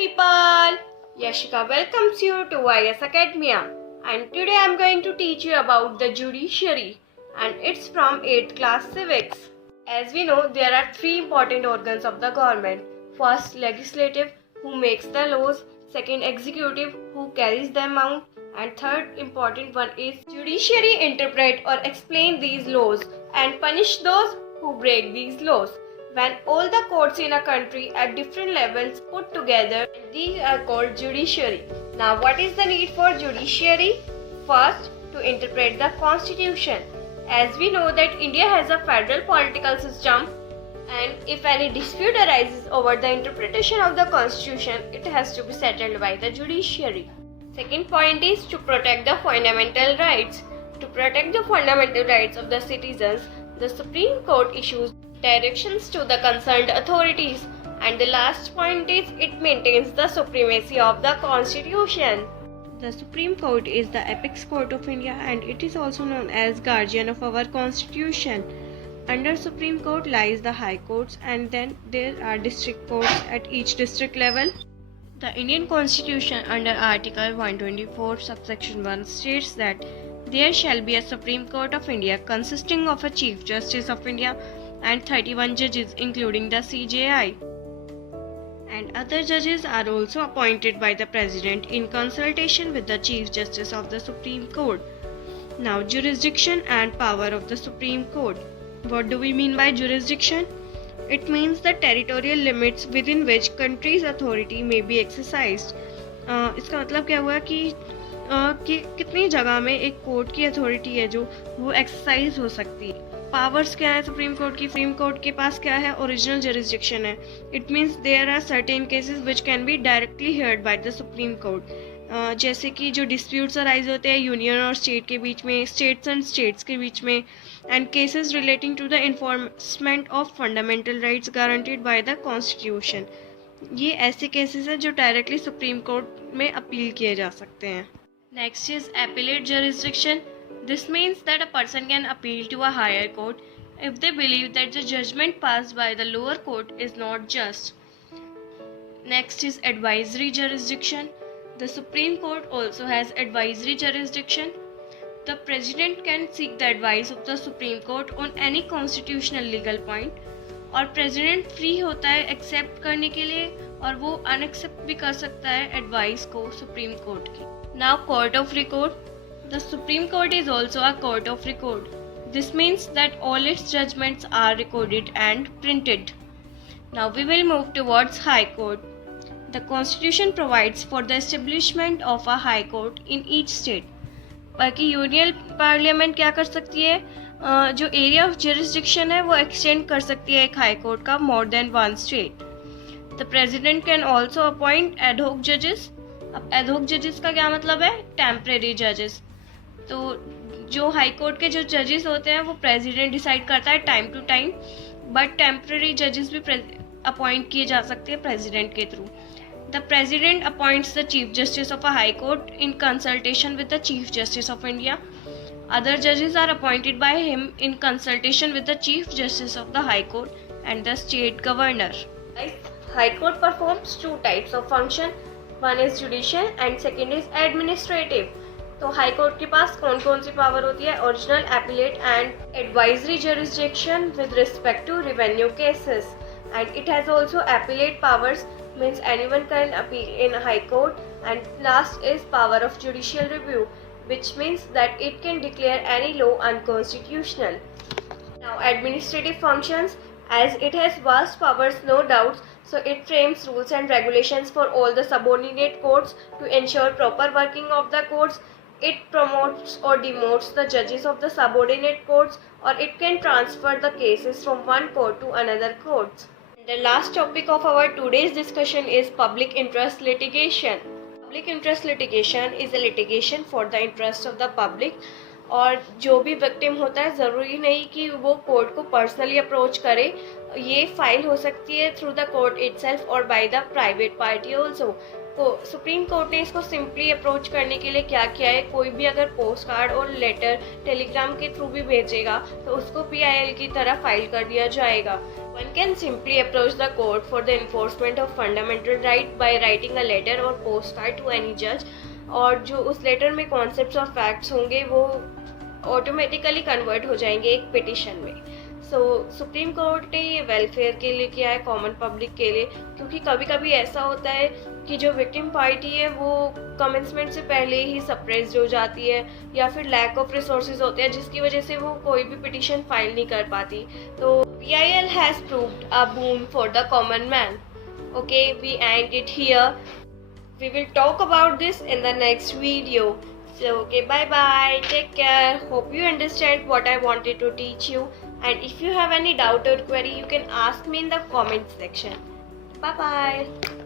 people! Yashika welcomes you to YS Academia, and today I am going to teach you about the judiciary, and it's from 8th class civics. As we know, there are three important organs of the government. First, legislative, who makes the laws. Second, executive, who carries them out. And third important one is judiciary, interpret or explain these laws and punish those who break these laws. When all the courts in a country at different levels put together, these are called judiciary. Now, what is the need for judiciary? First, to interpret the constitution. As we know that India has a federal political system, and if any dispute arises over the interpretation of the constitution, it has to be settled by the judiciary. Second point is to protect the fundamental rights. To protect the fundamental rights of the citizens, the Supreme Court issues directions to the concerned authorities. And the last point is it maintains the supremacy of the Constitution. The Supreme Court is the apex court of India, and it is also known as guardian of our Constitution. Under Supreme Court lies the High Courts, and then there are district courts at each district level. The Indian Constitution under Article 124 subsection 1 states that there shall be a Supreme Court of India consisting of a Chief Justice of India and 31 judges including the CJI. And other judges are also appointed by the President in consultation with the Chief Justice of the Supreme Court. Now, jurisdiction and power of the Supreme Court. What do we mean by jurisdiction? It means the territorial limits within which country's authority may be exercised. इसका मतलब क्या हुआ कि कितनी जगह में एक court की अथॉरिटी है जो वो एक्सरसाइज हो सकती है. पावर्स क्या है सुप्रीम कोर्ट की? सुप्रीम कोर्ट के पास क्या है? ओरिजिनल जुरिस्डिक्शन है. It means there are certain cases which can be directly heard by the supreme court. जैसे कि जो डिस्प्यूट्स अराइज होते हैं यूनियन और स्टेट के बीच में, स्टेट्स एंड स्टेट्स के बीच में, and cases relating to the enforcement of fundamental rights guaranteed by the constitution. ये ऐसे केसेस हैं जो डायरेक्टली सुप्रीम कोर्ट में अपील किए जा सकते हैं. Next is appellate jurisdiction. This means that a person can appeal to a higher court if they believe that the judgment passed by the lower court is not just. Next is advisory jurisdiction. The Supreme Court also has advisory jurisdiction. The President can seek the advice of the Supreme Court on any constitutional legal point. और President free होता है accept करने के लिए, और वो unaccept भी कर सकता है advice को Supreme Court की. Now, Court of Record. The Supreme Court is also a court of record. This means that all its judgments are recorded and printed. Now we will move towards High Court. The Constitution provides for the establishment of a High Court in each state. बाकी union parliament क्या कर सकती है? जो area of jurisdiction है वो extend कर सकती है एक हाई कोर्ट का more than one state. The president can also appoint ad hoc जजेस. अब एडहोक जजेस का क्या मतलब है? टेम्परेरी जजेस. तो जो हाई कोर्ट के जो जजेस होते हैं वो प्रेसिडेंट डिसाइड करता है time to time, but temporary जजेस भी अपॉइंट किए जा सकते हैं प्रेसिडेंट के through. The president appoints the chief justice of a high court in consultation with the chief justice of India. Other जजेस are appointed by him in consultation with the chief justice of the high court and the state governor. High court performs two types of function. One is judicial and second is administrative. तो high court के पास कौन कौन सी power होती है? Original, appellate and advisory jurisdiction with respect to revenue cases. And it has also appellate powers, means anyone can appeal in high court. And last is power of judicial review, which means that it can declare any law unconstitutional. Now, administrative functions, as it has vast powers, no doubts, so it frames rules and regulations for all the subordinate courts to ensure proper working of the courts. It promotes or demotes the judges of the subordinate courts, or it can transfer the cases from one court to another court. The last topic of our today's discussion is public interest litigation. Public interest litigation is a litigation for the interest of the public. और जो भी victim होता है ज़रूरी नहीं कि वो court को पर्सनली अप्रोच करे. ये फाइल हो सकती है थ्रू द कोर्ट इटसेल्फ और by the private party also. Supreme court ने इसको सिंपली अप्रोच करने के लिए क्या किया है? कोई भी अगर पोस्ट कार्ड और लेटर टेलीग्राम के थ्रू भी भेजेगा तो उसको PIL की तरह फाइल कर दिया जाएगा. One can simply approach the court for the enforcement of fundamental right by writing a letter or postcard to any judge, और जो उस लेटर में कॉन्सेप्ट्स और फैक्ट्स होंगे वो ऑटोमेटिकली कन्वर्ट हो जाएंगे एक पिटिशन में। सुप्रीम कोर्ट ने ये वेलफेयर के लिए किया है, कॉमन पब्लिक के लिए, क्योंकि कभी कभी ऐसा होता है कि जो विक्टिम पार्टी है वो कमेंसमेंट से पहले ही सप्रेस्ड हो जाती है या फिर लैक ऑफ रिसोर्सेज होते हैं जिसकी वजह से वो कोई भी पिटिशन फाइल नहीं कर पाती। तो PIL has proved a boon for the common man. Okay, we end it here. We will talk about this in the next video. So okay, bye bye, take care. Hope you understand what I wanted to teach you, and if you have any doubt or query you can ask me in the comment section. Bye bye.